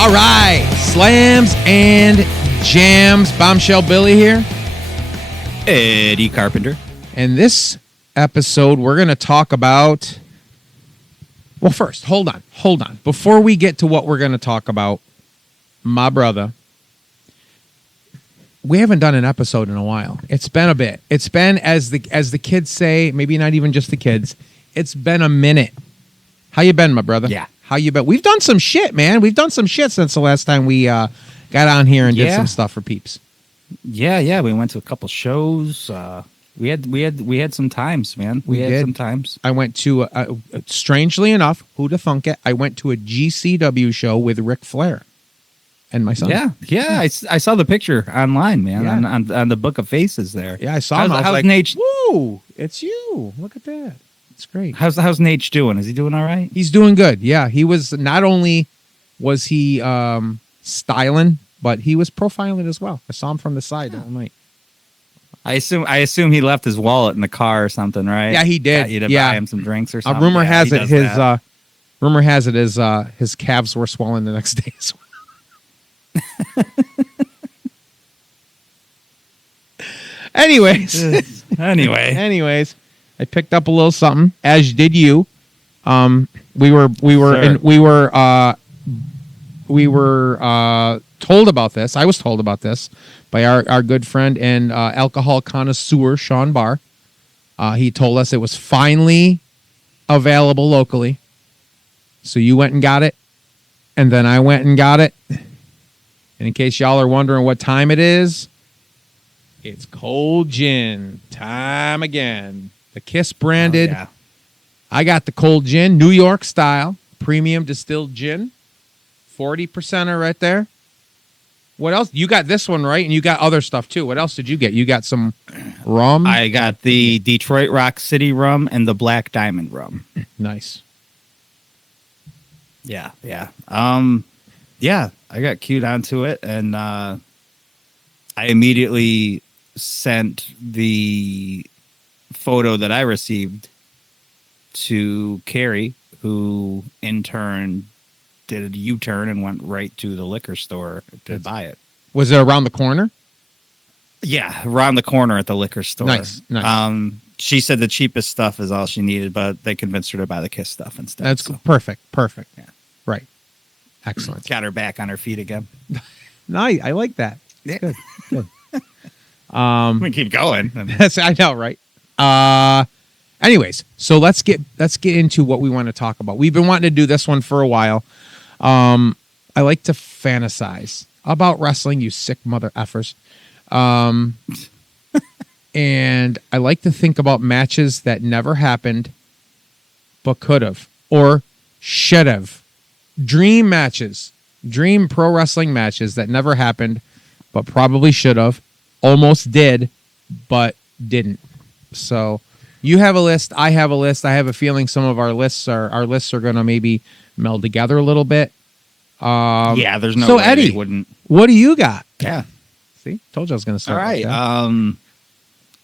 All right, Slams and Jams. Bombshell Billy here. Eddie Carpenter. And this episode, we're going to talk about... Well, first, hold on. Before we get to what we're going to talk about, my brother, we haven't done an episode in a while. It's been a bit. It's been, as the kids say, maybe not even just the kids, it's been a minute. How you been, my brother? Yeah. How you been? We've done some shit, man. We've done some shit since the last time we got on here and did some stuff for peeps. Yeah. We went to a couple shows. We had some times, man. We had some times. I went to, strangely enough, who'da thunk it? I went to a GCW show with Ric Flair and my son. Yeah. I saw the picture online, man. On the Book of Faces there. Yeah, I saw him. I was how's like, Nate? Woo! It's you. Look at that. It's great. How's Nate doing? Is he doing all right? He's doing good. Yeah, he was. Not only was he styling, but he was profiling as well. I saw him from the side all night. I assume he left his wallet in the car or something, right? Yeah, he did. Got you to buy him some drinks or something. Rumor has it his calves were swollen the next day as well. Anyways, I picked up a little something, as did you. We were told about this. I was told about this by our good friend and alcohol connoisseur Sean Barr. He told us it was finally available locally. So you went and got it, and then I went and got it. And in case y'all are wondering what time it is, it's cold gin time again. The Kiss branded. Oh, yeah. I got the cold gin, New York style, premium distilled gin. 40% right there. What else? You got this one, right? And you got other stuff, too. What else did you get? You got some rum? I got the Detroit Rock City rum and the Black Diamond rum. Nice. Yeah. I got cued onto it, and I immediately sent the photo that I received to Carrie, who in turn did a U-turn and went right to the liquor store to buy it. Was it around the corner? Yeah, around the corner at the liquor store. Nice. She said the cheapest stuff is all she needed, but they convinced her to buy the Kiss stuff instead. That's perfect. Yeah. Right. Excellent. Got her back on her feet again. Nice. I like that. Yeah. Good. We keep going. I know, right? Anyways, so let's get into what we want to talk about. We've been wanting to do this one for a while. I like to fantasize about wrestling, you sick mother effers. And I like to think about matches that never happened, but could have or should have. Dream matches, dream pro wrestling matches that never happened, but probably should have, almost did, but didn't. So you have a list. I have a list. I have a feeling some of our lists are going to maybe meld together a little bit. Yeah, there's no way Eddie, they wouldn't. What do you got? Yeah. See, told you I was going to start. All right.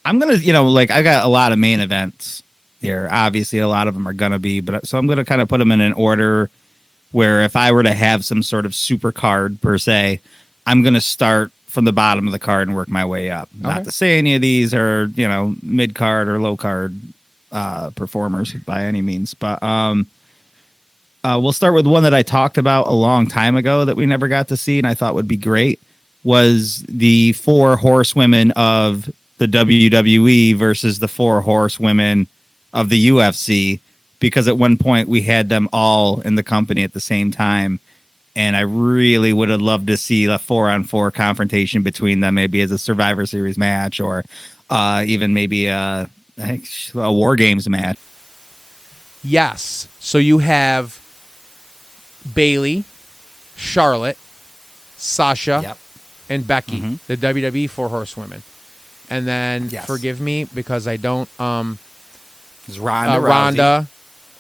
I'm going to, I got a lot of main events here. Obviously, a lot of them are going to be, so I'm going to kind of put them in an order where if I were to have some sort of super card per se, I'm going to start from the bottom of the card and work my way up. Okay. Not to say any of these are, mid card or low card performers by any means, but we'll start with one that I talked about a long time ago that we never got to see and I thought would be great, was the 4 horsewomen of the WWE versus the 4 horsewomen of the UFC, because at one point we had them all in the company at the same time. And I really would have loved to see a 4-on-4 confrontation between them, maybe as a Survivor Series match or even maybe a War Games match. Yes. So you have Bayley, Charlotte, Sasha, and Becky, the WWE 4 horsewomen. And then, forgive me because I don't... It's Ronda,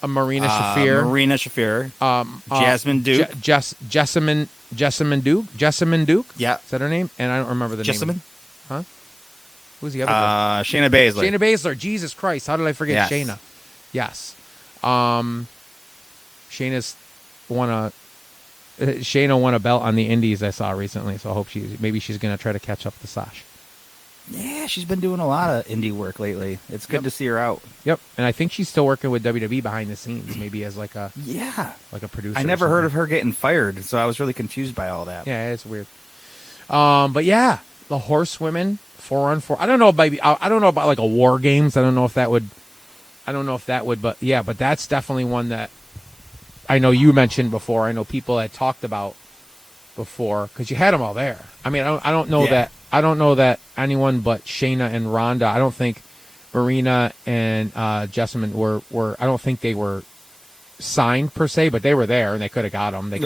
Marina Shafir, Jasmine Duke, Jessamine Duke. Yeah, is that her name? And I don't remember the name. Huh? Who's the other girl? Shayna Baszler. Shayna Baszler. Jesus Christ! How did I forget Shayna? Yes. Shayna's won a Shayna won a belt on the Indies I saw recently, so I hope maybe she's going to try to catch up to Sash. Yeah, she's been doing a lot of indie work lately. It's good to see her out. Yep, and I think she's still working with WWE behind the scenes, maybe as like a producer. I never heard of her getting fired, so I was really confused by all that. Yeah, it's weird. But yeah, the horsewomen 4-on-4. I don't know, baby. I don't know about like a War Games. I don't know if that would. But yeah, but that's definitely one that I know you mentioned before. I know people had talked about before because you had them all there. I mean, I don't know that. I don't know that anyone but Shayna and Ronda. I don't think Marina and Jessamine were. I don't think they were signed per se, but they were there and they could have got them. They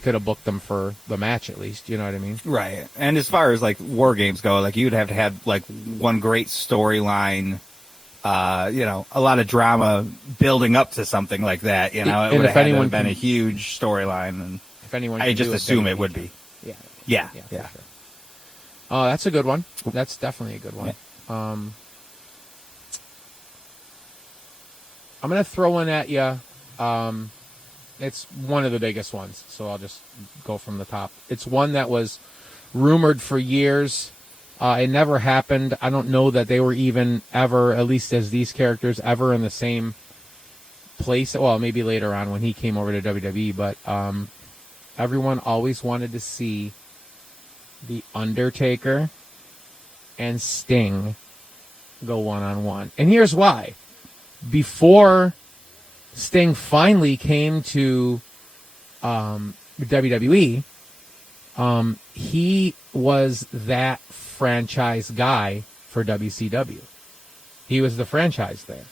could have booked them for the match at least. You know what I mean? Right. And as far as like War Games go, like you'd have to have like one great storyline. A lot of drama building up to something like that. It would have been a huge storyline, and if anyone, I just assume it would be. Yeah. For sure. Oh, that's a good one. That's definitely a good one. Yeah. I'm gonna throw one at you. It's one of the biggest ones, so I'll just go from the top. It's one that was rumored for years. It never happened. I don't know that they were even ever, at least as these characters, ever in the same place. Well, maybe later on when he came over to WWE, but everyone always wanted to see The Undertaker and Sting go one-on-one. And here's why. Before Sting finally came to WWE, he was that franchise guy for WCW. He was the franchise there.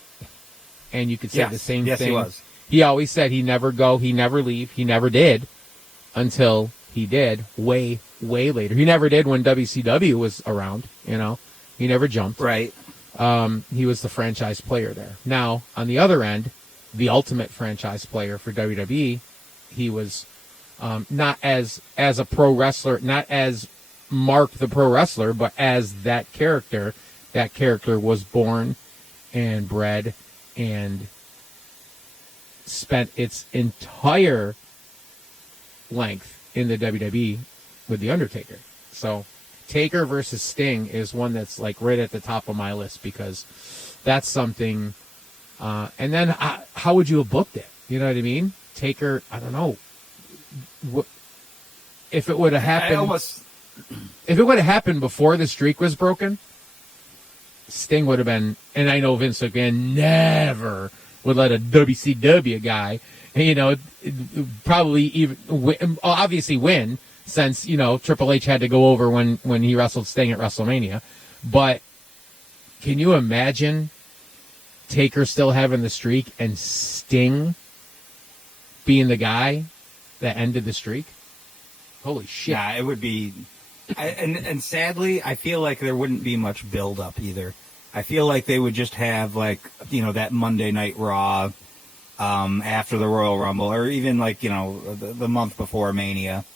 And you could say the same thing. Yes, he was. He always said he never go, he never leave, he never did until he did way, way later. He never did when WCW was around, He never jumped. Right. He was the franchise player there. Now, on the other end, the ultimate franchise player for WWE, he was not as a pro wrestler, not as Mark the pro wrestler, but as that character. That character was born and bred and spent its entire length in the WWE with The Undertaker. So Taker versus Sting is one that's like right at the top of my list because that's something. And then how would you have booked it? You know what I mean? Taker, I don't know. If it would have happened, if it would have happened before the streak was broken, Sting would have been. And I know Vince McMahon never would let a WCW guy, probably even obviously win since Triple H had to go over when he wrestled Sting at WrestleMania. But can you imagine Taker still having the streak and Sting being the guy that ended the streak? Holy shit. Yeah, it would be. And sadly, I feel like there wouldn't be much build up either. I feel like they would just have that Monday Night Raw after the Royal Rumble, or even the month before Mania,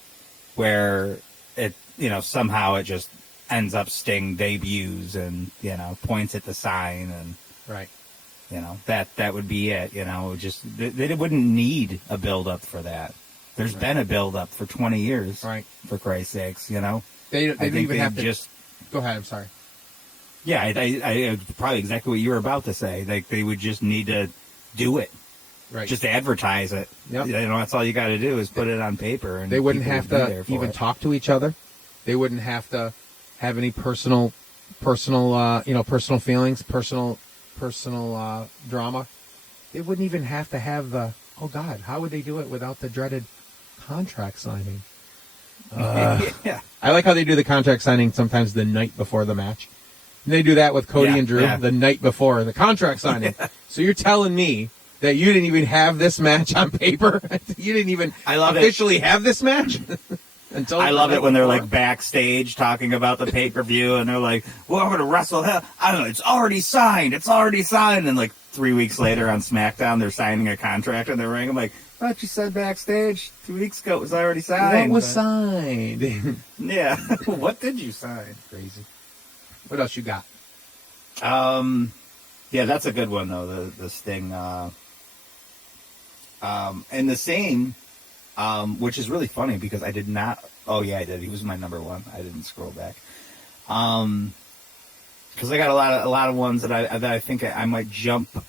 where it somehow it just ends up Sting debuts and points at the sign and right. That would be it. Just they wouldn't need a build up for that. There's been a build up for 20 years, right? For Christ's sakes, They don't even have to just go ahead. I'm sorry. Yeah, I probably exactly what you were about to say. They would just need to do it, right? Just advertise it. Yep. That's all you got to do is put it on paper, and they wouldn't have to even talk to each other. They wouldn't have to have any personal feelings, personal drama. They wouldn't even have to have the. Oh God, how would they do it without the dreaded contract signing? Yeah. I like how they do the contract signing sometimes the night before the match. And they do that with Cody and Drew the night before the contract signing. So you're telling me that you didn't even have this match on paper? You didn't even officially have this match? I love it when they're like backstage talking about the pay-per-view and they're like, well, I'm going to wrestle hell. I don't know. It's already signed. And like 3 weeks later on SmackDown, they're signing a contract in the ring. I'm like, I thought you said backstage 2 weeks ago it was already signed. What was signed? Yeah. What did you sign? Crazy. What else you got? Yeah, that's a good one though. The Sting. And the same which is really funny because I did not. Oh yeah, I did. He was my number one. I didn't scroll back. Because I got a lot of ones that I think I might jump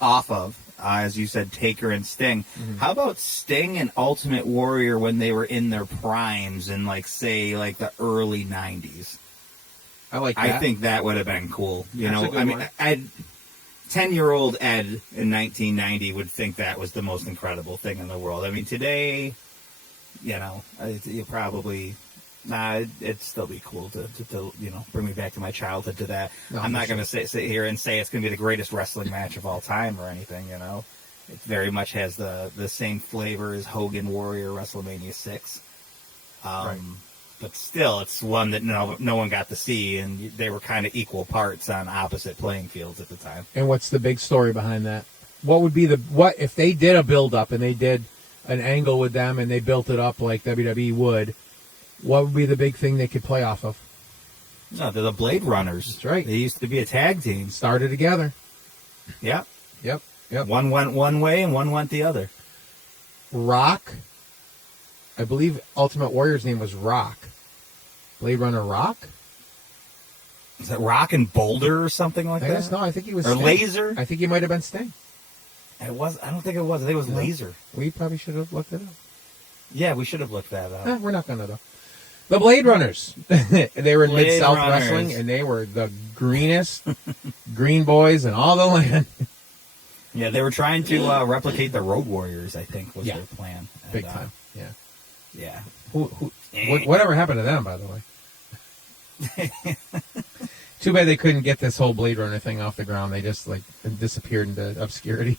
off of. As you said, Taker and Sting. Mm-hmm. How about Sting and Ultimate Warrior when they were in their primes in, like, say, like the early 90s? I like that. I think that would have been cool. You That's know, I mean, 10-year-old Ed in 1990 would think that was the most incredible thing in the world. I mean, today, you know, you probably... it'd still be cool to you know, bring me back to my childhood to that. No, I'm not going to sit here and say it's going to be the greatest wrestling match of all time or anything, you know. It very much has the same flavor as Hogan Warrior WrestleMania 6. Right. But still, it's one that no one got to see, and they were kind of equal parts on opposite playing fields at the time. And what's the big story behind that? What would be what if they did a build-up and they did an angle with them and they built it up like WWE would? What would be the big thing they could play off of? No, they're the Blade Runners. That's right. They used to be a tag team. Started together. Yeah. Yep. One went one way and one went the other. Rock. I believe Ultimate Warrior's name was Rock. Blade Runner Rock? Is that Rock and Boulder or something like that? Guess no, I think he was Or Sting. Laser? I think he might have been Sting. I don't think it was. I think it was Laser. We probably should have looked it up. Yeah, we should have looked that up. We're not going to, though. The Blade Runners. They were in Mid-South Wrestling, and they were the greenest green boys in all the land. Yeah, they were trying to replicate the Road Warriors, I think, was their plan. And, big time, yeah. Yeah. Whatever happened to them, by the way? Too bad they couldn't get this whole Blade Runner thing off the ground. They just, like, disappeared into obscurity.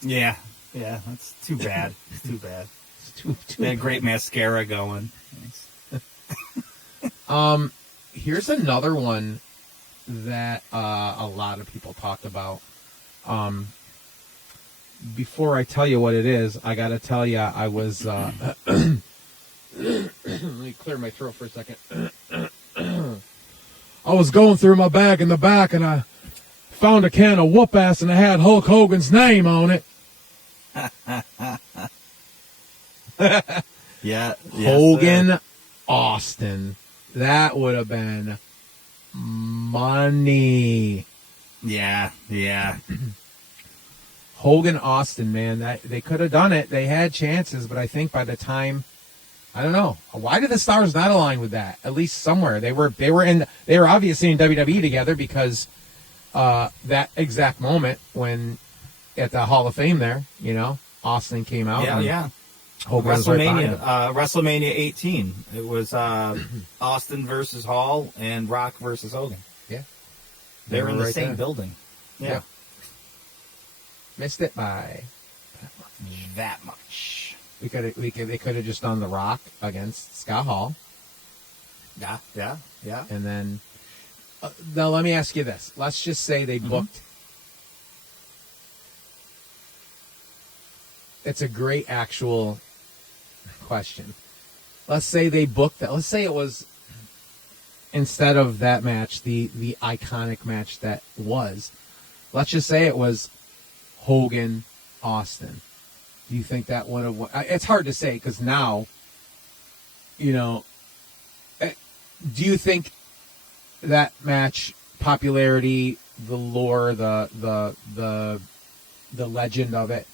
Yeah, that's too bad. It's too bad. Too they had great mascara going. Here's another one that a lot of people talked about. Before I tell you what it is, I got to tell you, I was... let me clear my throat for a second. I was going through my bag in the back, and I found a can of whoop-ass, and it had Hulk Hogan's name on it. Yeah. Hogan, Austin. That would have been money. Yeah. Hogan, Austin, man, they could have done it. They had chances, but I think by the time, I don't know. Why did the stars not align with that? At least somewhere they were obviously in WWE together because that exact moment when at the Hall of Fame there, you know, Austin came out. Yeah. Hogan WrestleMania 18. It was Austin versus Hall and Rock versus Hogan. Yeah, they were in the same building. Yeah. Missed it by that much. They could have just done The Rock against Scott Hall. Yeah. And then now let me ask you this. Let's just say they booked. It's a great actual question. Let's say they booked that. Let's say it was, instead of that match, the iconic match that was, let's just say it was Hogan, Austin. Do you think that would have... It's hard to say because now, you know, do you think that match popularity, the lore, the legend of it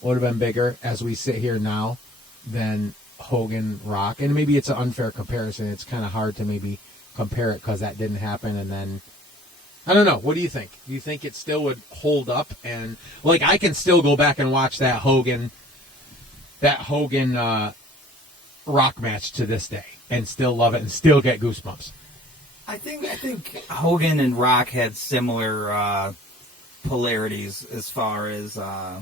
would have been bigger as we sit here now than Hogan Rock? And maybe it's an unfair comparison. It's kind of hard to maybe compare it because that didn't happen. And then, I don't know. What do you think? Do you think it still would hold up? And, like, I can still go back and watch that Hogan Rock match to this day and still love it and still get goosebumps. I think Hogan and Rock had similar polarities as far as... I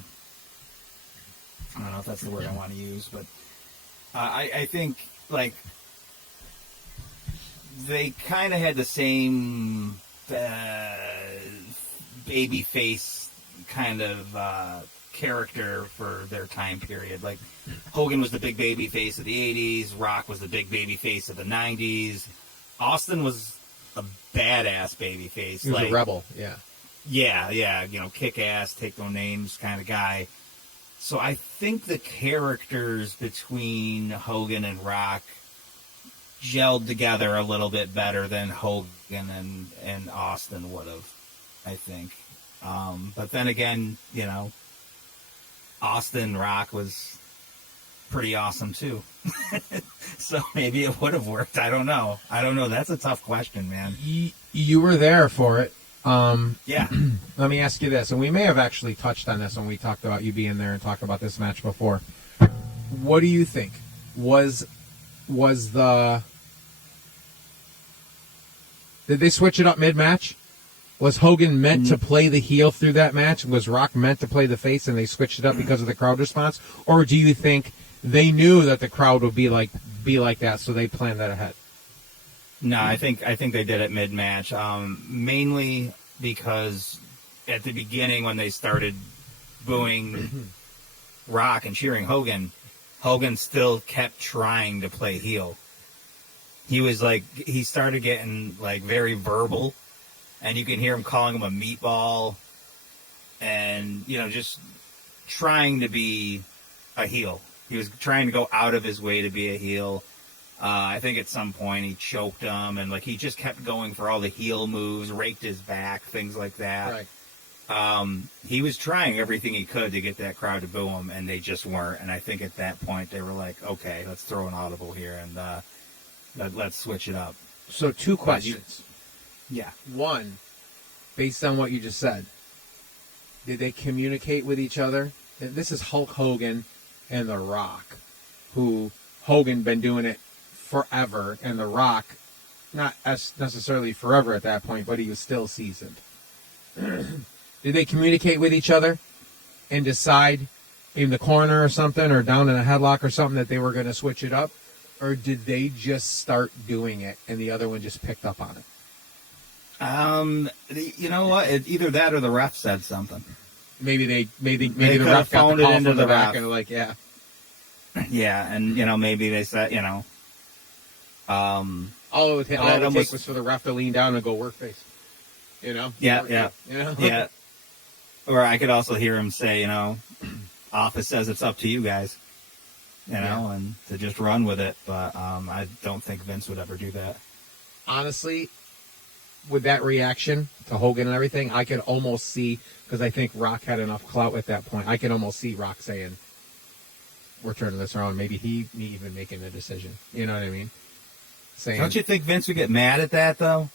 don't know if that's the word I want to use, but I think, like, they kind of had the same baby face kind of character for their time period. Like, Hogan was the big baby face of the 80s, Rock was the big baby face of the 90s. Austin was a badass baby face. He was a rebel, yeah. Yeah, you know, kick ass, take no names kind of guy. So I think the characters between Hogan and Rock gelled together a little bit better than Hogan and Austin would have, I think. But then again, Austin Rock was pretty awesome too. So maybe it would have worked. I don't know. That's a tough question, man. You were there for it. Yeah. Let me ask you this, and we may have actually touched on this when we talked about you being there and talked about this match before. What do you think? Was the... Did they switch it up mid-match? Was Hogan meant to play the heel through that match? Was Rock meant to play the face and they switched it up because of the crowd response? Or do you think they knew that the crowd would be like that, so they planned that ahead? No, I think they did it mid-match, mainly because at the beginning when they started booing Rock and cheering Hogan, Hogan still kept trying to play heel. He started getting very verbal, and you can hear him calling him a meatball, and just trying to be a heel. He was trying to go out of his way to be a heel. I think at some point he choked him, and he just kept going for all the heel moves, raked his back, things like that. Right. He was trying everything he could to get that crowd to boo him, and they just weren't. And I think at that point they were like, okay, let's throw an audible here, and let's switch it up. So 2 questions. Yeah. One, based on what you just said, did they communicate with each other? This is Hulk Hogan and The Rock, who Hogan been doing it forever, and The Rock, not as necessarily forever at that point, but he was still seasoned. Did they communicate with each other and decide in the corner or something, or down in a headlock or something, that they were going to switch it up? Or did they just start doing it and the other one just picked up on it? You know what? Either that or the ref said something. Maybe the could ref have got phoned the it call into from the the back ref. and yeah. Yeah, and maybe they said, All it would take was for the ref to lean down and go work face. Yeah. Yeah. Or I could also hear him say, office says it's up to you guys, and to just run with it. But I don't think Vince would ever do that. Honestly, with that reaction to Hogan and everything, I could almost see, because I think Rock had enough clout at that point, I could almost see Rock saying, we're turning this around. Maybe me even making a decision. You know what I mean? Saying, Don't you think Vince would get mad at that, though?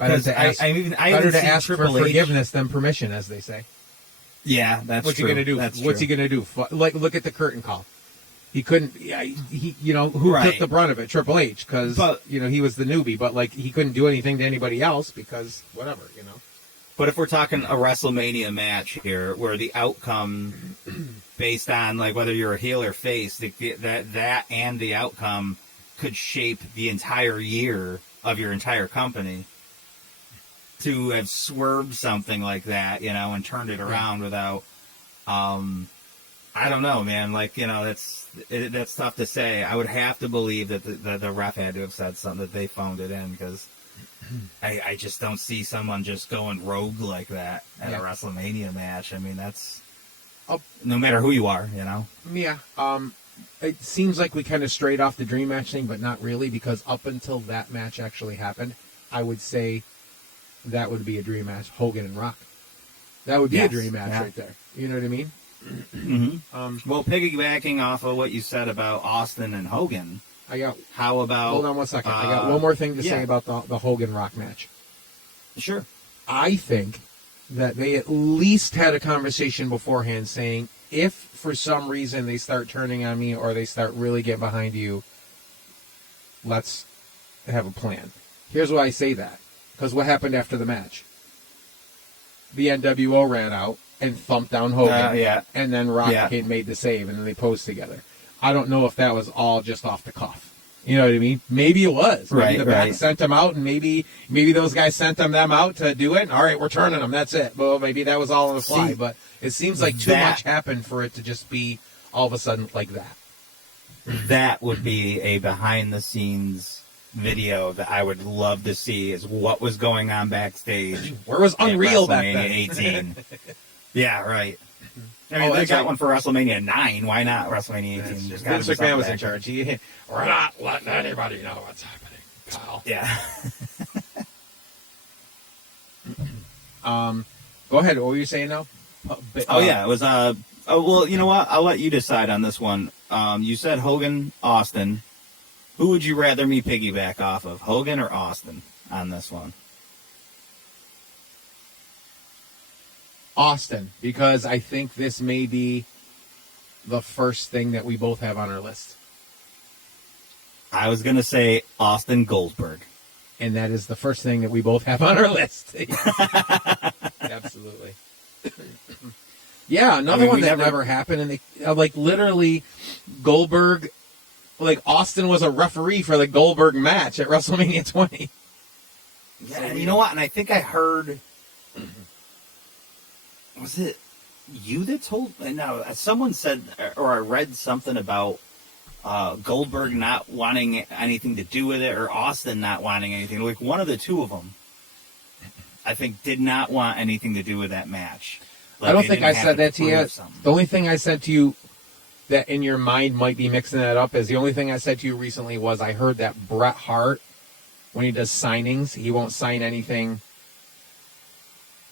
better to ask for Triple H. forgiveness than permission, as they say. Yeah, that's What's true. he going to do? That's What's he true. going to do? Look at the curtain call. He couldn't. Who Right. took the brunt of it? Triple H, because he was the newbie. But he couldn't do anything to anybody else because whatever. But if we're talking a WrestleMania match here, where the outcome, based on whether you're a heel or face, that and the outcome could shape the entire year of your entire company. To have swerved something like that, and turned it around without, I don't know, man. That's tough to say. I would have to believe that the ref had to have said something, that they phoned it in, because I just don't see someone just going rogue like that at a WrestleMania match. I mean, that's no matter who you are, Yeah. It seems like we kind of strayed off the dream match thing, but not really, because up until that match actually happened, I would say that would be a dream match. Hogan and Rock. That would be a dream match right there. You know what I mean? Mm-hmm. Well, piggybacking off of what you said about Austin and Hogan, how about... Hold on 1 second. I got one more thing to say about the Hogan-Rock match. Sure. I think that they at least had a conversation beforehand saying, if for some reason they start turning on me or they start really getting behind you, let's have a plan. Here's why I say that. Because what happened after the match? The NWO ran out and thumped down Hogan. And then Rock made the save, and then they posed together. I don't know if that was all just off the cuff. You know what I mean? Maybe it was. Maybe the back sent them out, and maybe those guys sent them out to do it. And, all right, we're turning them. That's it. Well, maybe that was all on the fly. But it seems like too much happened for it to just be all of a sudden like that. That would be a behind-the-scenes video that I would love to see, is what was going on backstage. Where was Unreal back then? WrestleMania 18. Yeah, right. I mean, they that's got right. one for WrestleMania 9. Why not WrestleMania 18? There's gotta Vince be McMahon something was in back. charge. We're not letting anybody know what's happening, Kyle. Yeah. Go ahead. What were you saying now? It was well, you know what? I'll let you decide on this one. You said Hogan, Austin. Who would you rather me piggyback off of, Hogan or Austin, on this one? Austin, because I think this may be the first thing that we both have on our list. I was gonna say Austin Goldberg. And that is the first thing that we both have on our list. Absolutely. Yeah, another one that never happened. And they, like, literally, Goldberg, like, Austin was a referee for the Goldberg match at WrestleMania 20. Yeah, and you know what? And I think I heard, was it you that told? No, someone said, or I read something about Goldberg not wanting anything to do with it, or Austin not wanting anything. Like, one of the two of them, I think, did not want anything to do with that match. Like, I don't think I said that to you. Something. The only thing I said to you that in your mind might be mixing that up is the only thing I said to you recently was I heard that Bret Hart, when he does signings, he won't sign anything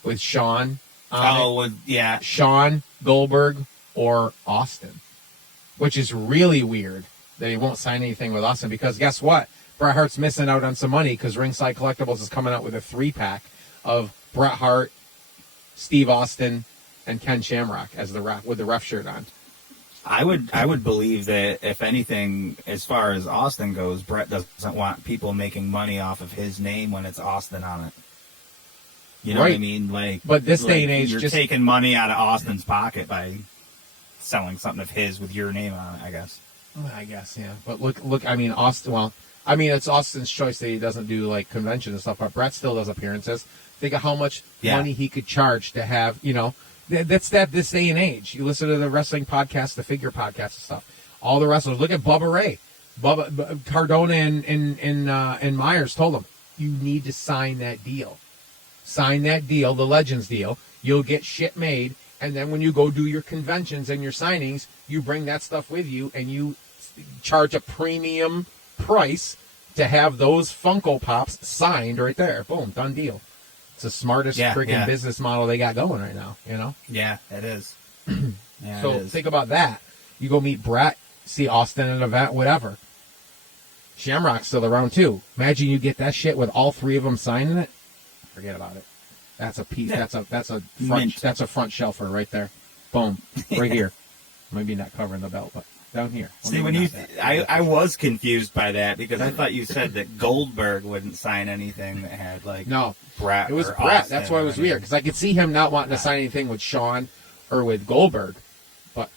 with Shawn. Yeah. Shawn, Goldberg, or Austin, which is really weird that he won't sign anything with Austin because guess what? Bret Hart's missing out on some money because Ringside Collectibles is coming out with a 3-pack of Bret Hart, Steve Austin, and Ken Shamrock as the ref, with the ref shirt on. I would believe that if anything, as far as Austin goes, Bret doesn't want people making money off of his name when it's Austin on it. You know what I mean? Like, but this day and age, you're just taking money out of Austin's pocket by selling something of his with your name on it. I guess. I guess, yeah. But look. I mean, Austin. Well, I mean, it's Austin's choice that he doesn't do like conventions and stuff. But Bret still does appearances. Think of how much money he could charge to have. You know, that's this day and age. You listen to the wrestling podcast, the figure podcast and stuff. All the wrestlers. Look at Bubba Ray, Cardona, and Myers told him you need to sign that deal. Sign that deal, the Legends deal. You'll get shit made. And then when you go do your conventions and your signings, you bring that stuff with you and you charge a premium price to have those Funko Pops signed right there. Boom, done deal. It's the smartest freaking business model they got going right now, you know? Yeah, it is. So think about that. You go meet Bret, see Austin at an event, whatever. Shamrock's still around too. Imagine you get that shit with all three of them signing it. Forget about it. That's a piece. Yeah. That's a front shelfer right there. Boom, right here. Maybe not covering the belt, but down here. See, when I was confused by that because I thought you said that Goldberg wouldn't sign anything that had like Bret. It was or Bret. Austin. That's why it was weird because I could see him not wanting to sign anything with Shawn or with Goldberg, but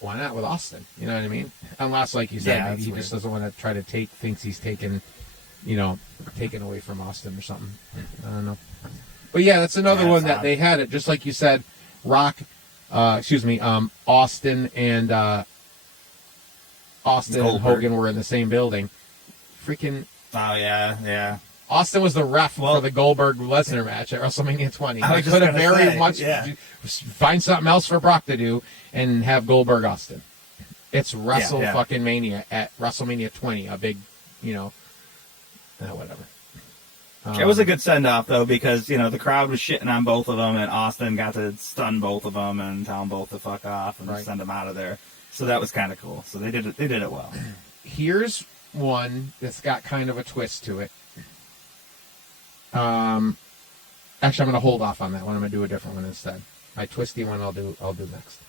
why not with Austin? You know what I mean? Unless, like you said, maybe he just doesn't want to try to thinks he's taken away from Austin or something. I don't know. But yeah, that's another one that they had it. Just like you said, Austin and Hogan were in the same building. Freaking. Oh, yeah. Austin was the ref for the Goldberg-Lesnar match at WrestleMania 20. I could have very much find something else for Brock to do and have Goldberg-Austin. It's fucking Mania at WrestleMania 20, a big, whatever. It was a good send-off, though, because, the crowd was shitting on both of them, and Austin got to stun both of them and tell them both to fuck off and send them out of there. So that was kind of cool. So they did it well. Here's one that's got kind of a twist to it. Actually, I'm going to hold off on that one. I'm going to do a different one instead. My twisty one I'll do next.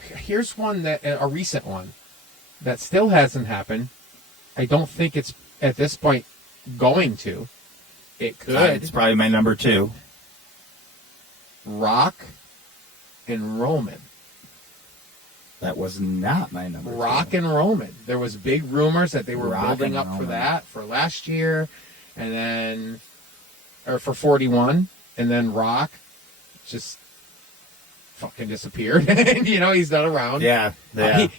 Here's one a recent one that still hasn't happened. I don't think it's at this point going to. It could. It's probably my number 2. Rock and Roman. That was not my number 2. Rock and Roman. There was big rumors that they were building up for that for last year, and then, or for 41, and then Rock just fucking disappeared. And, he's not around. Yeah.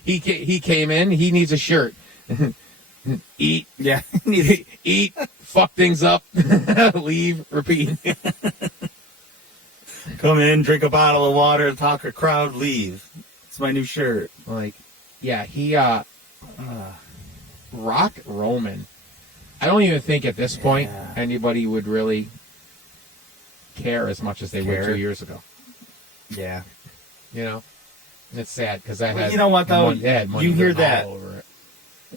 He came in. He needs a shirt. Eat. Yeah. Eat. Fuck things up. Leave. Repeat. Come in, drink a bottle of water, talk a crowd, leave. It's my new shirt. Like, yeah, he Rock Roman. I don't even think at this point anybody would really care as much as they would 2 years ago. Yeah. You know? And it's sad because that had, you know what though? money You hear written that. all over it.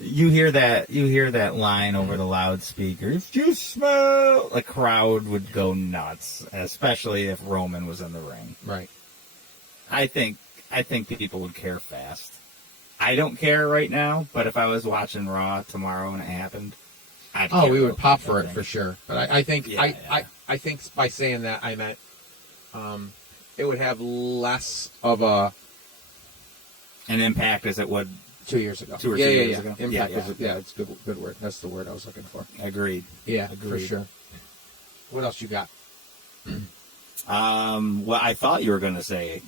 You hear that line over the loudspeakers. Do you smell? The crowd would go nuts, especially if Roman was in the ring. Right. I think people would care fast. I don't care right now, but if I was watching Raw tomorrow and it happened, we would pop for it for sure. But I think Yeah. I think by saying that I meant it would have less of an impact as it would 2 years ago. 2 or 3 years ago. Impact is it's good word. That's the word I was looking for. Agreed. Yeah, Agreed. for sure. What else you got? Well, I thought you were going to say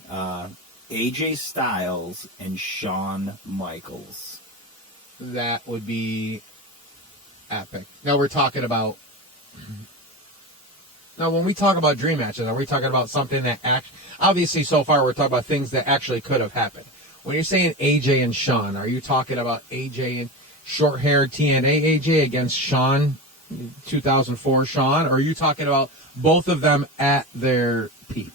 AJ Styles and Shawn Michaels. That would be epic. Now we're talking about. Now, when we talk about dream matches, are we talking about something that obviously so far we're talking about things that actually could have happened? When you're saying AJ and Shawn, are you talking about AJ and short-haired TNA AJ against Shawn, 2004 Shawn, or are you talking about both of them at their peak?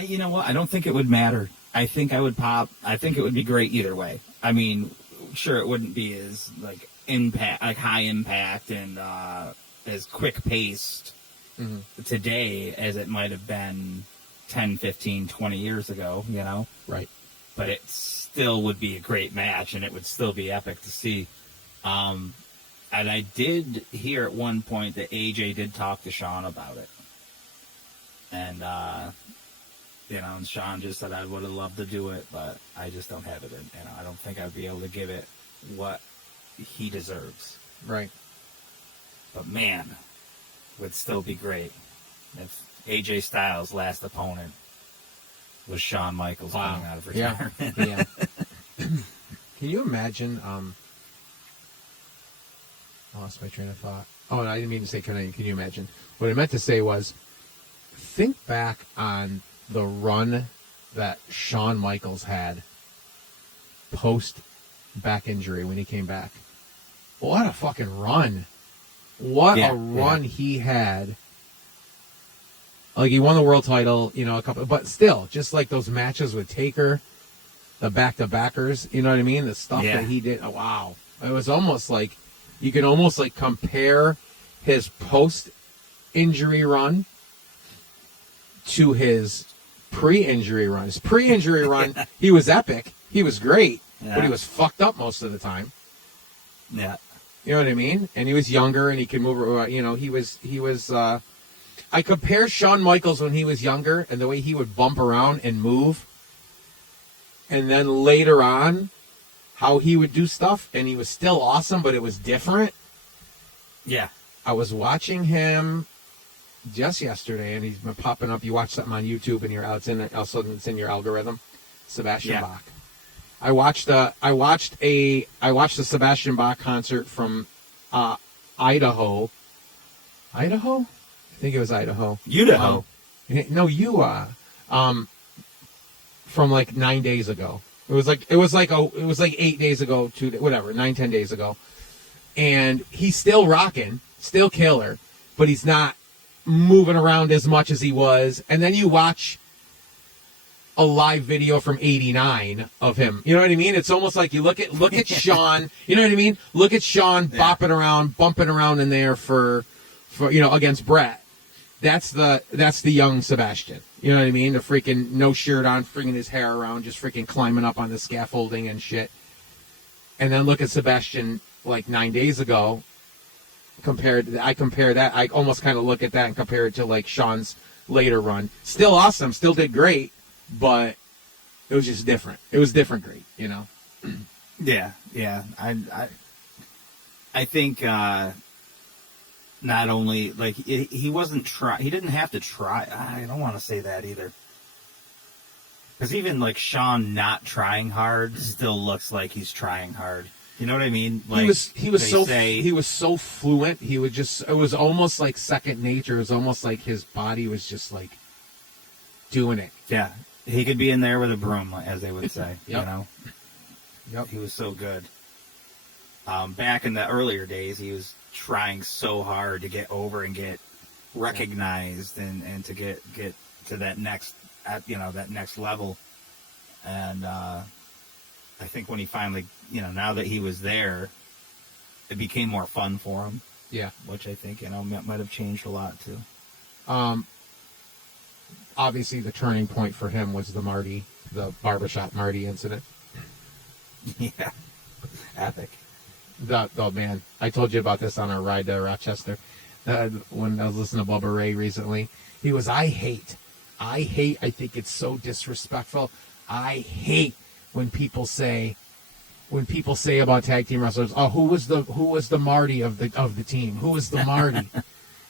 You know what? I don't think it would matter. I think I would pop. I think it would be great either way. I mean, sure, it wouldn't be as high impact and as quick paced today as it might have been 10, 15, 20 years ago, you know? Right. But it still would be a great match, and it would still be epic to see. And I did hear at one point that AJ did talk to Shawn about it. And, and Shawn just said, I would have loved to do it, but I just don't have it. I don't think I'd be able to give it what he deserves. Right. But, man, would still be great if AJ Styles' last opponent was Shawn Michaels coming out of retirement. Yeah. Can you imagine? I lost my train of thought. Oh, and I didn't mean to say can you imagine? What I meant to say was, think back on the run that Shawn Michaels had post back injury when he came back. What a fucking run! What a run he had. Like, he won the world title, a couple, but still, just like those matches with Taker, the back-to-backers, you know what I mean? The stuff that he did. Oh, wow. It was almost like, you can almost like compare his post-injury run to his pre-injury run. His pre-injury run, he was epic. He was great, but he was fucked up most of the time. Yeah. You know what I mean? And he was younger, and he could move, he was, I compare Shawn Michaels when he was younger and the way he would bump around and move. And then later on, how he would do stuff. And he was still awesome, but it was different. Yeah. I was watching him just yesterday, and he's been popping up. You watch something on YouTube, and it's in your algorithm. Sebastian Bach. I watched the Sebastian Bach concert from Idaho. Idaho? I think it was Idaho. Idaho. No, from like 9 days ago. It was like 8 days ago, 9-10 days ago. And he's still rocking, still killer, but he's not moving around as much as he was. And then you watch a live video from '89 of him. You know what I mean? It's almost like you look at Shawn. You know what I mean? Look at Shawn bopping around, bumping around in there for against Brett. That's the young Sebastian. You know what I mean? The freaking no shirt on, freaking his hair around, just freaking climbing up on the scaffolding and shit. And then look at Sebastian like 9 days ago. I compare that. I almost kind of look at that and compare it to like Shawn's later run. Still awesome. Still did great, but it was just different. It was different great, Yeah. I think not only like he wasn't he didn't have to try. I don't want to say that either, because even like Shawn not trying hard still looks like he's trying hard. You know what I mean? Like, he was so fluent. He would just, it was almost like second nature. It was almost like his body was just like doing it. Yeah, he could be in there with a broom, as they would say. Yep. You know, Yep. he was so good. Back in the earlier days, he was trying so hard to get over and get recognized and to get to that next that next level. And I think when he finally, now that he was there, it became more fun for him. Yeah. Which I think might have changed a lot too. Obviously, the turning point for him was the barbershop Marty incident. Yeah, epic. Oh man, I told you about this on our ride to Rochester when I was listening to Bubba Ray recently. He was, I think it's so disrespectful. I hate when people say about tag team wrestlers, oh, who was the Marty of the team? Who was the Marty?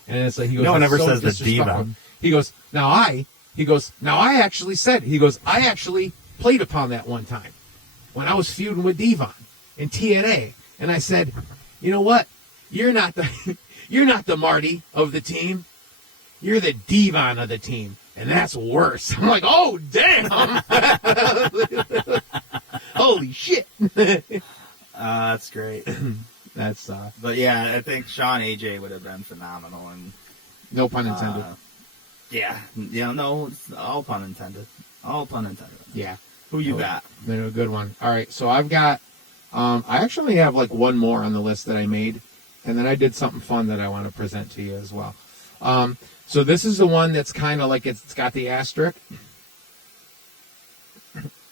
And it's like, he goes, no one ever so says the diva. He goes, I actually played upon that one time when I was feuding with Devon in TNA. And I said, you know what? You're not the Marty of the team. You're the Devon of the team. And that's worse. I'm like, oh, damn. Holy shit. That's great. That's but yeah, I think Sean AJ would have been phenomenal, and no pun intended. No, it's all pun intended. All pun intended. Yeah. Who you got? They're a good one. All right, so I've got I actually have like one more on the list that I made, and then I did something fun that I want to present to you as well. So this is the one that's kind of like it's got the asterisk.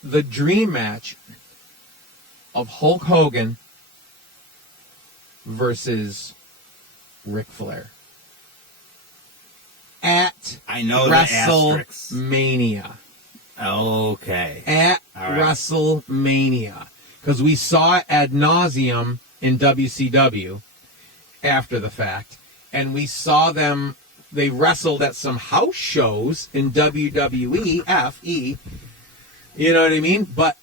The dream match of Hulk Hogan versus Ric Flair at WrestleMania. Okay. At WrestleMania. Because we saw it ad nauseum in WCW after the fact. And we saw them, they wrestled at some house shows in WWE, FE. You know what I mean? But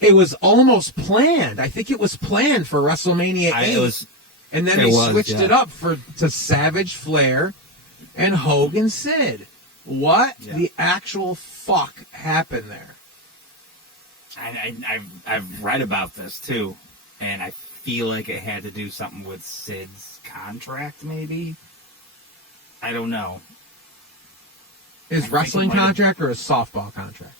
it was almost planned. I think it was planned for WrestleMania 8. And then they switched it up to Savage, Flair, and Hogan Sid. What the actual fuck happened there? I've read about this too, and I feel like it had to do something with Sid's contract, maybe. I don't know. His wrestling contract or his softball contract?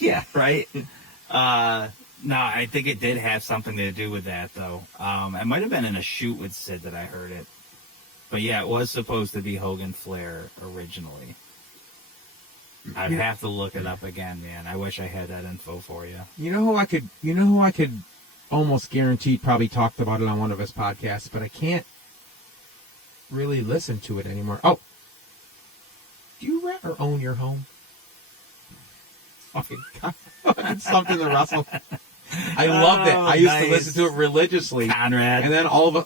Yeah, right. No, I think it did have something to do with that, though. It might have been in a shoot with Sid that I heard it. But yeah, it was supposed to be Hogan Flair originally. I'd have to look it up again, man. I wish I had that info for you. You know who I could almost guarantee probably talked about it on one of his podcasts, but I can't really listen to it anymore. Oh, do you rent or own your home? Fucking God. It's something to wrestle. I loved it. I used to listen to it religiously. Conrad. And then all of it.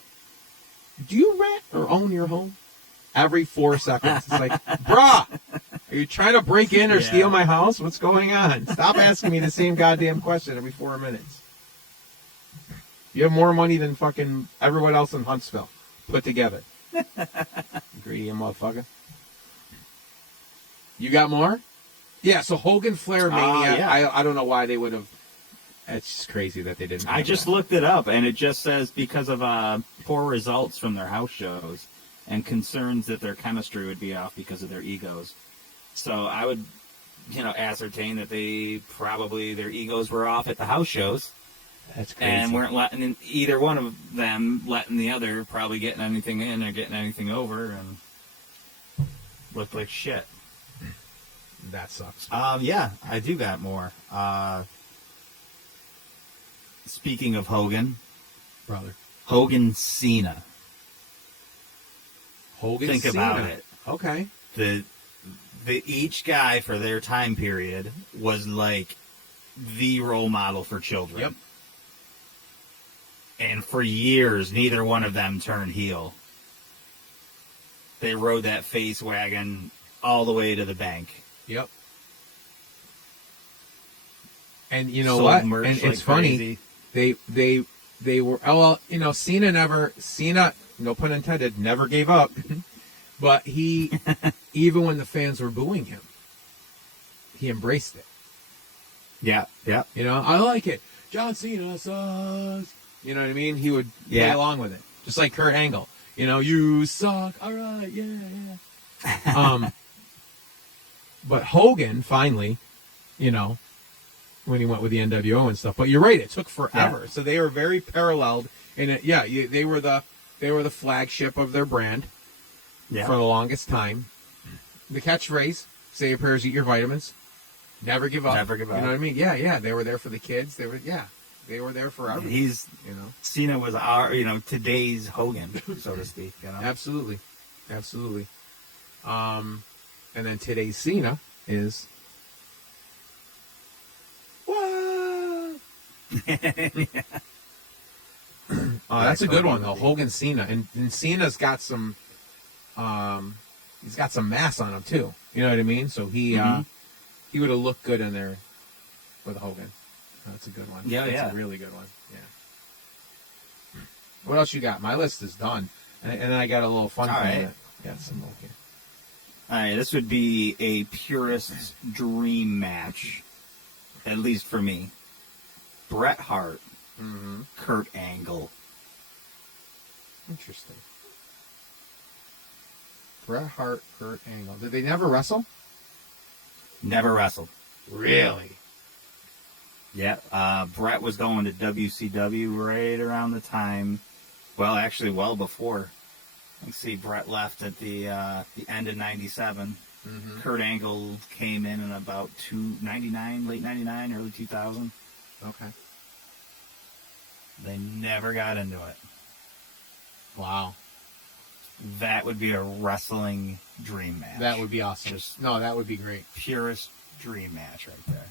Do you rent or own your home? Every 4 seconds. It's like, brah, are you trying to break in or steal my house? What's going on? Stop asking me the same goddamn question every 4 minutes. You have more money than fucking everyone else in Huntsville put together. Greedy motherfucker. You got more? Yeah, so Hogan Flair Mania, I don't know why they would have. It's just crazy that they didn't. I just looked it up, and it just says because of poor results from their house shows and concerns that their chemistry would be off because of their egos. So I would, ascertain that their egos were off at the house shows. That's crazy. And weren't letting either one of them letting the other probably getting anything in or getting anything over, and looked like shit. That sucks. Yeah, I do got more. Speaking of Hogan, brother, Hogan Cena. Think Cena. About it. Okay. The each guy for their time period was like the role model for children. Yep. And for years, neither one of them turned heel. They rode that face wagon all the way to the bank. Yep. And you know what? And it's like funny. They were Cena, no pun intended, never gave up. But he, even when the fans were booing him, he embraced it. Yeah. You know, I like it. John Cena sucks. You know what I mean? He would play along with it. Just like Kurt Angle. You know, you suck. All right, yeah. But Hogan, finally, you know, when he went with the NWO and stuff. But you're right, it took forever. Yeah. So they were very paralleled. And they were the flagship of their brand for the longest time. The catchphrase, say your prayers, eat your vitamins. Never give up. Never give up. You know what I mean? Yeah. They were there for the kids. They were there forever. Cena was our, today's Hogan, so to speak. You know? Absolutely. And then today's Cena is what? That's a good one though. Hogan Cena, and Cena's got some, he's got some mass on him too. You know what I mean? So he would have looked good in there with Hogan. That's a good one. That's a really good one. Yeah. What else you got? My list is done, and then I got a little fun. All right. Yeah, some more here. All right, this would be a purist's dream match, at least for me. Bret Hart, Kurt Angle. Interesting. Bret Hart, Kurt Angle. Did they never wrestle? Never wrestled. Really? Yeah. Bret was going to WCW right around the time. Well, actually, well before. Let's see, Bret left at the end of '97. Kurt Angle came in about 99, late '99, early 2000. Okay. They never got into it. Wow. That would be a wrestling dream match. That would be awesome. That would be great. Purest dream match right there.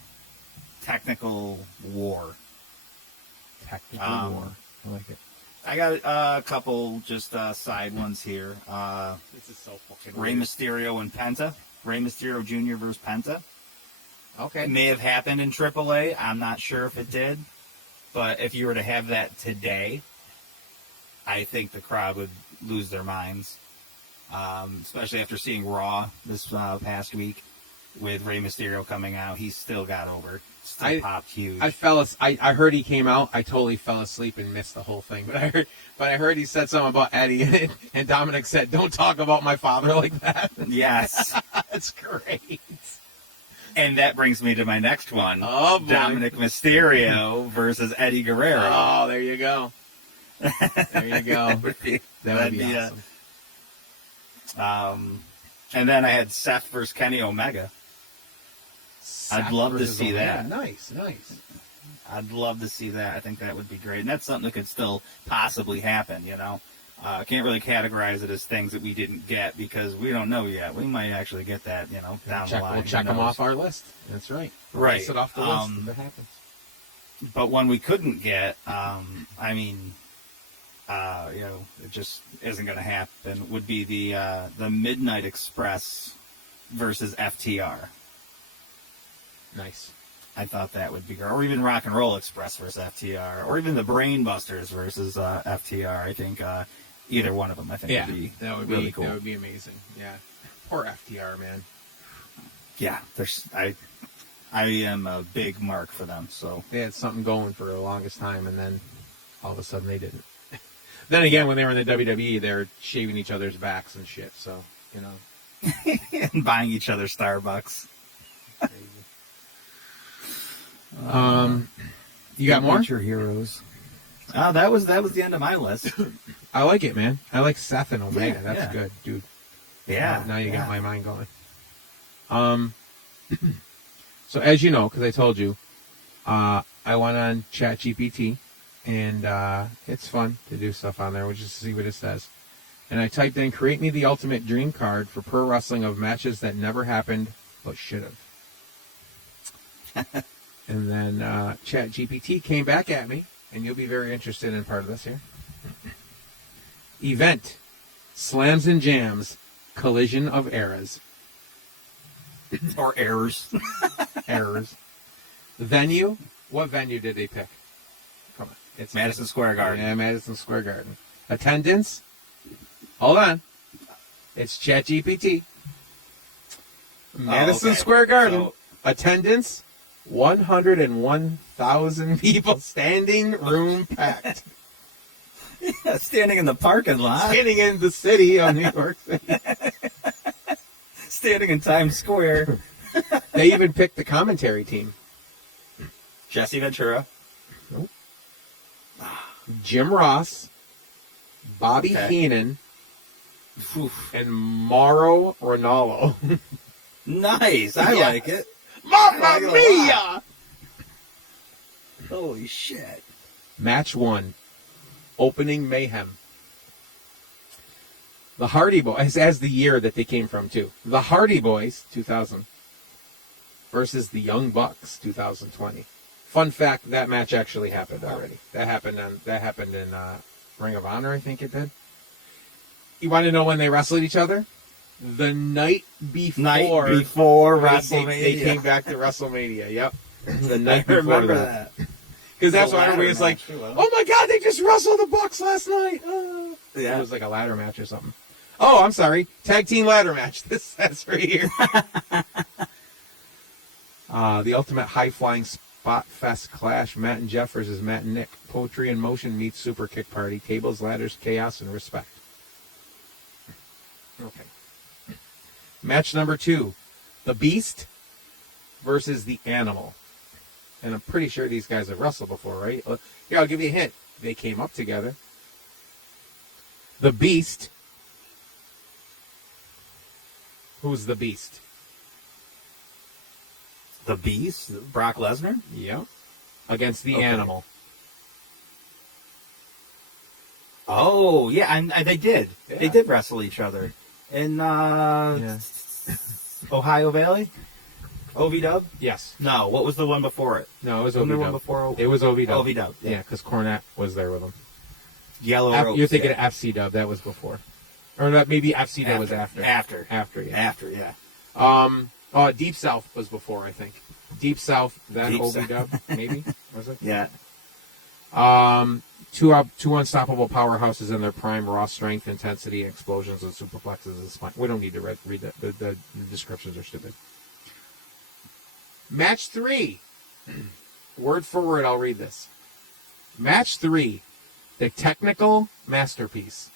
Technical war. Technical war. I like it. I got a couple just side ones here. This is so fucking Rey weird. Mysterio and Penta. Rey Mysterio Jr. versus Penta. Okay. It may have happened in AAA. I'm not sure if it did. But if you were to have that today, I think the crowd would lose their minds. Especially after seeing Raw this past week with Rey Mysterio coming out. He still got over. Still popped huge. I heard he came out. I totally fell asleep and missed the whole thing. But I heard he said something about Eddie, and Dominic said, "Don't talk about my father like that." Yes. That's great. And that brings me to my next one. Oh, boy. Dominic Mysterio versus Eddie Guerrero. Oh, there you go. There you go. That would be awesome. And then I had Seth versus Kenny Omega. I'd love to see that. Nice. I'd love to see that. I think that would be great. And that's something that could still possibly happen, Can't really categorize it as things that we didn't get because we don't know yet. We might actually get that, down the line. We'll check them off our list. That's right. Right. We'll it off the list if it happens. But one we couldn't get, it just isn't going to happen, would be the Midnight Express versus FTR. Nice. I thought that would be great. Or even Rock and Roll Express versus FTR. Or even the Brainbusters versus FTR. I think either one of them, would be really cool. That would be amazing. Yeah. Poor FTR, man. Yeah. I am a big mark for them. So they had something going for the longest time, and then all of a sudden they didn't. Then again, when they were in the WWE, they were shaving each other's backs and shit. So, and buying each other Starbucks. You got more? Your heroes. That was the end of my list. I like it, man. I like Seth and Omega. That's good, dude. Yeah. Now you got my mind going. So as you know, because I told you, I went on ChatGPT, and it's fun to do stuff on there, which is to see what it says. And I typed in, create me the ultimate dream card for pro wrestling of matches that never happened but should have. And then ChatGPT came back at me, and you'll be very interested in part of this here. Event, Slams and Jams, Collision of Eras. Or errors. Errors. Venue, what venue did they pick? Come on. It's Madison Square Garden. Yeah, Madison Square Garden. Attendance, hold on. It's ChatGPT. Madison okay. Square Garden. So- Attendance 101,000 people. Standing room packed. Yeah, standing in the parking lot. Standing in the city of New York City. Standing in Times Square. They even picked the commentary team. Jesse Ventura. Jim Ross, Bobby Okay. Heenan, Oof. and Mauro Ronaldo. Nice. I Yes. like it. Mamma I like it a mia! Holy shit. Match 1. Opening Mayhem. The Hardy Boys, as the year that they came from, too. The Hardy Boys, 2000, versus the Young Bucks, 2020. Fun fact, that match actually happened already. That happened in Ring of Honor, I think it did. You want to know when they wrestled each other? The night before. WrestleMania. They came back to WrestleMania, yep. The I night before remember that. that. Because that's The why everybody was ladder like, match, too, huh? oh my god, they just wrestled the Bucks last night. Yeah. It was like a ladder match or something. Oh, I'm sorry. Tag team ladder match. This says right here. The ultimate high-flying spot fest clash. Matt and Jeff versus Matt and Nick. Poetry in motion meets super kick party. Tables, ladders, chaos, and respect. Okay. Match number 2. The Beast versus the Animal. And I'm pretty sure these guys have wrestled before, right? Here, I'll give you a hint. They came up together. The Beast. Who's the Beast? The Beast? Brock Lesnar? Yep. Against the Okay. Animal. Oh, yeah, and they did. Yeah. They did wrestle each other. In Ohio Valley? OV-Dub? Yes. No, what was the one before it? No, it was Wasn't there OV one before? It was OV Dub. OV-Dub, yeah. Yeah, because Cornette was there with him. Yellow Ropes. You're thinking yeah. of FC Dub. That was before. Or that maybe FC Dub was after. After, yeah. After, yeah. Deep South was before, I think. Deep South, then Deep OV South. Dub, maybe? Was it? Yeah. Two unstoppable powerhouses in their prime, raw strength, intensity, explosions, and superplexes and spine. We don't need to read that. The descriptions are stupid. Match 3. Word for word, I'll read this. Match 3. The technical masterpiece.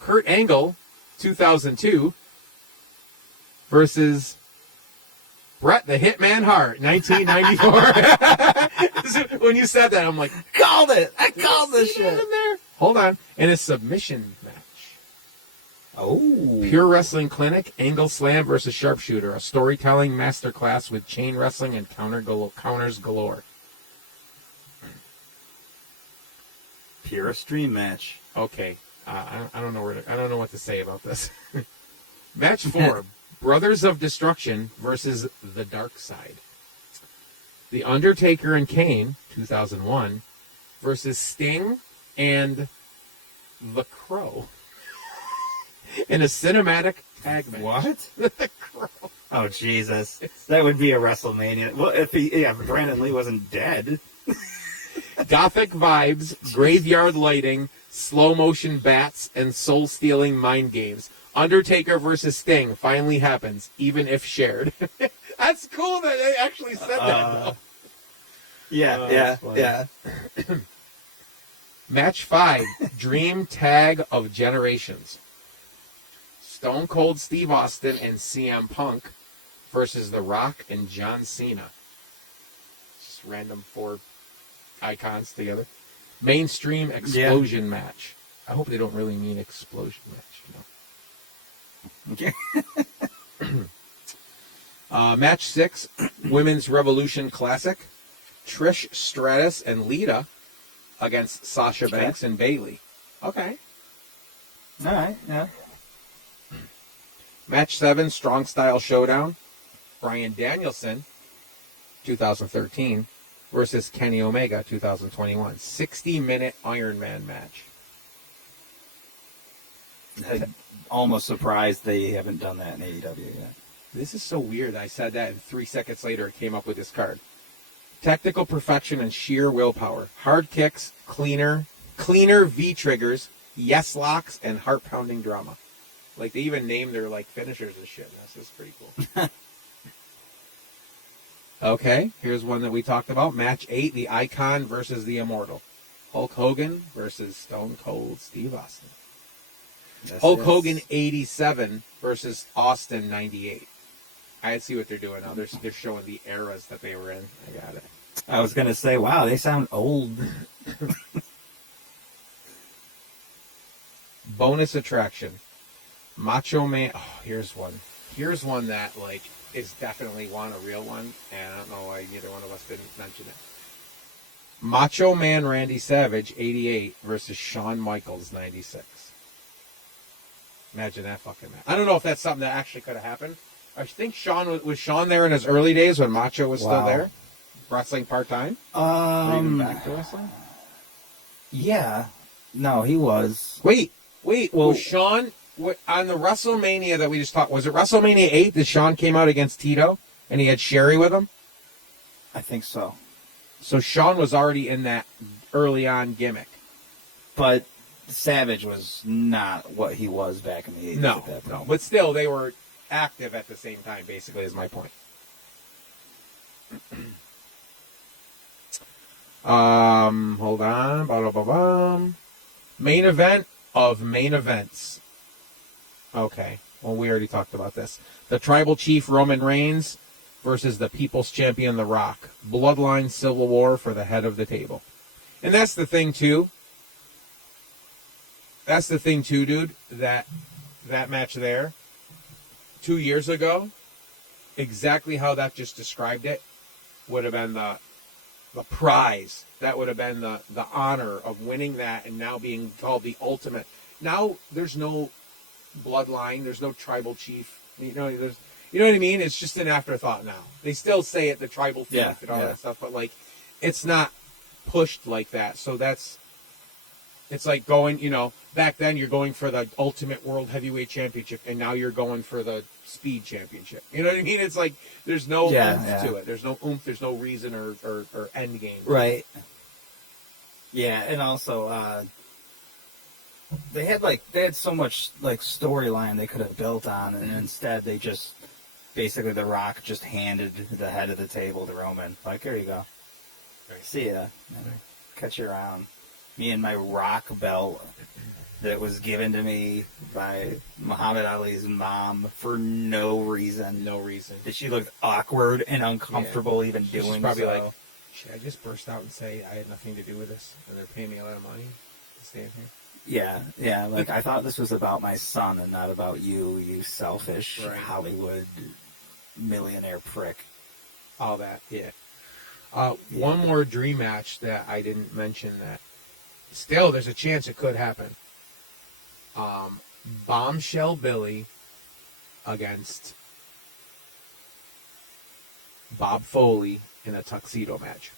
Kurt Angle, 2002, versus Bret the Hitman Hart, 1994. When you said that, I'm like, Called it! I called this see that shit! in there? Hold on. And a submission match. Oh. Pure Wrestling Clinic, Angle Slam versus Sharpshooter, a storytelling masterclass with chain wrestling and counters galore. Pure stream match. Okay, I don't know I don't know what to say about this. Match 4: Brothers of Destruction versus The Dark Side. The Undertaker and Kane, 2001, versus Sting and The Crow in a cinematic tag match. What? The Crow. Oh, Jesus. That would be a WrestleMania. Well, if Brandon Lee wasn't dead. Gothic vibes, graveyard lighting, slow motion bats, and soul stealing mind games. Undertaker versus Sting finally happens, even if shared. That's cool that they actually said that. Though. Yeah. Match 5, Dream Tag of Generations. Stone Cold Steve Austin and CM Punk versus The Rock and John Cena. Just random 4 icons together. Mainstream explosion match. I hope they don't really mean explosion match. Okay. Match 6, Women's Revolution Classic. Trish Stratus and Lita against Sasha Banks and Bayley. Okay. All right, yeah. Match 7, Strong Style Showdown. Bryan Danielson, 2013, versus Kenny Omega, 2021. 60-minute Iron Man match. I'm almost surprised they haven't done that in AEW yet. This is so weird. I said that, and 3 seconds later it came up with this card. Technical perfection and sheer willpower. Hard kicks, cleaner V-triggers, yes locks, and heart pounding drama. Like they even named their like finishers and shit. That's just pretty cool. Okay, here's one that we talked about. Match 8, the Icon versus the Immortal. Hulk Hogan versus Stone Cold Steve Austin. Hulk Hogan 87 versus Austin 98. I see what they're doing now. They're showing the eras that they were in. I got it. I was going to say, wow, they sound old. Bonus attraction. Macho Man. Oh, here's one. Here's one that, like, is definitely a real one, and I don't know why neither one of us didn't mention it. Macho Man Randy Savage, 88, versus Shawn Michaels, 96. Imagine that fucking match. I don't know if that's something that actually could have happened. I think Shawn was Shawn there in his early days when Macho was still there, wrestling part-time? Or even back to wrestling? Yeah. No, he was. Wait. Was Shawn... on the WrestleMania that we just talked, was it WrestleMania 8 that Shawn came out against Tito and he had Sherry with him? I think so. So Shawn was already in that early on gimmick. But Savage was not what he was back in the 80s. No. But still, they were active at the same time, basically, is my point. Hold on. Main event of main events. Okay. Well, we already talked about this. The Tribal Chief Roman Reigns versus the People's Champion The Rock. Bloodline Civil War for the head of the table. And that's the thing, too. Dude. That match there, 2 years ago, exactly how that just described it, would have been the prize. That would have been the honor of winning that and now being called the ultimate. Now there's no bloodline, there's no tribal chief. You know what I mean? It's just an afterthought now. They still say it, the tribal chief and all that stuff, but like it's not pushed like that. So it's like going, back then you're going for the ultimate world heavyweight championship and now you're going for the speed championship. You know what I mean? It's like there's no oomph to it. There's no oomph, there's no reason or end game. Right. Yeah, and also they had so much like storyline they could have built on, and instead they just basically The Rock just handed the head of the table to Roman. Like, here you go. Right. See ya. Catch you around. Me and my Rock belt that was given to me by Muhammad Ali's mom for no reason. No reason. That she looked awkward and uncomfortable even doing so. She's probably like, should I just burst out and say I had nothing to do with this and they're paying me a lot of money to stand here? Yeah. Like, I thought this was about my son and not about you selfish Hollywood millionaire prick. All that, yeah. One more dream match that I didn't mention that still there's a chance it could happen. Bombshell Billy against Bob Foley in a tuxedo match.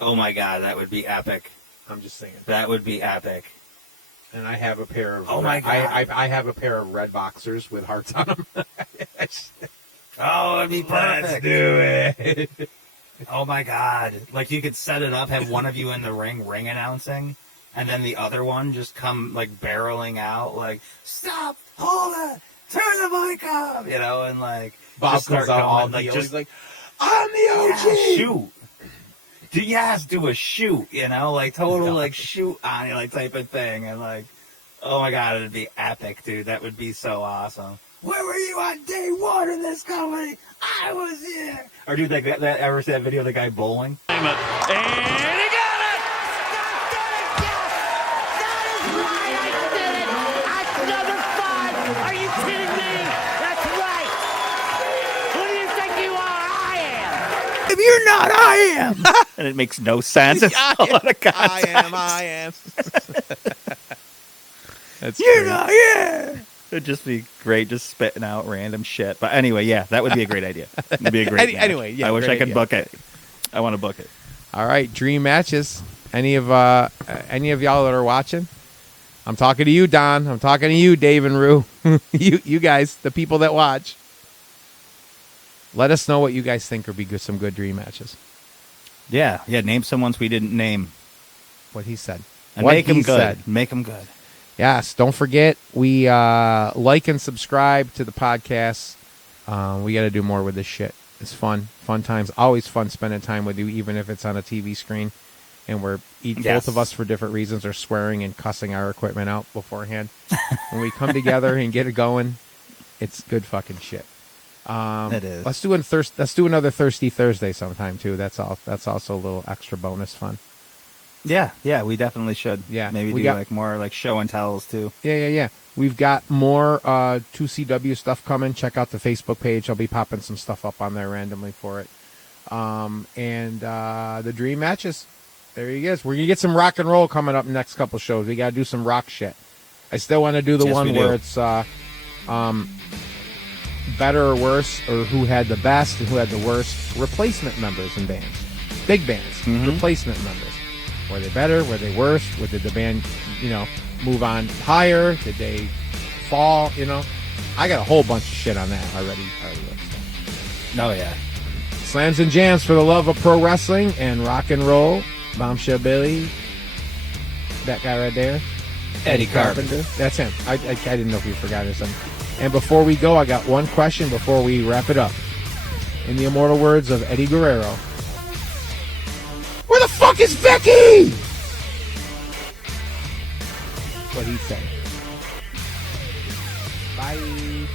Oh my God, that would be epic. I'm just saying. That would be epic. And I have a pair of my God. I have a pair of red boxers with hearts on them. Oh, that'd be perfect. Let's do it. Oh my God. Like you could set it up, have one of you in the ring announcing, and then the other one just come like barreling out like, stop, hold it, turn the mic up, and like Bob comes out all like just like, I'm the OG. Yeah, shoot. Do a shoot, like total like shoot on you, like type of thing, and like, oh my God, it'd be epic, dude. That would be so awesome. Where were you on day one in this company? I was here. Or dude, that ever see that video of the guy bowling? And he got it! That is right, I did it! That's number 5! Are you kidding me? That's right! Who do you think you are? I am! If you're not, I am! And it makes no sense. It's a lot of context. I am. That's you're not, yeah! It'd just be great, just spitting out random shit. But anyway, yeah, that would be a great idea. It'd be a great anyway, yeah, I wish I could idea. book it. I want to book it. All right, dream matches. Any of y'all that are watching? I'm talking to you, Don. I'm talking to you, Dave and Rue. you guys, the people that watch. Let us know what you guys think would be some good dream matches. Yeah. Name some ones we didn't name. What he said. And what make them he good. said. Make them good. Yes, don't forget, we like and subscribe to the podcast. We got to do more with this shit. It's fun. Fun times. Always fun spending time with you, even if it's on a TV screen. And both of us, for different reasons, are swearing and cussing our equipment out beforehand. When we come together and get it going, it's good fucking shit. It is. Let's do another Thirsty Thursday sometime too. That's also a little extra bonus fun. Yeah, we definitely should. Yeah, maybe we do got- like more like show and tells too. Yeah. We've got more 2CW stuff coming. Check out the Facebook page. I'll be popping some stuff up on there randomly for it. And the dream matches. There he is. We're gonna get some rock and roll coming up next couple shows. We gotta do some rock shit. I still want to do the Yes, one we do. where it's better or worse, or who had the best and who had the worst replacement members in bands. Big bands, replacement members. Were they better? Were they worse? Did the band, move on higher? Did they fall? I got a whole bunch of shit on that already. Oh yeah. Slams and Jams for the love of pro wrestling and rock and roll. Bombshell Billy. That guy right there. Eddie Carpenter. That's him. I didn't know if you forgot or something. And before we go, I got one question before we wrap it up. In the immortal words of Eddie Guerrero, where the fuck is Becky? What he said. Bye.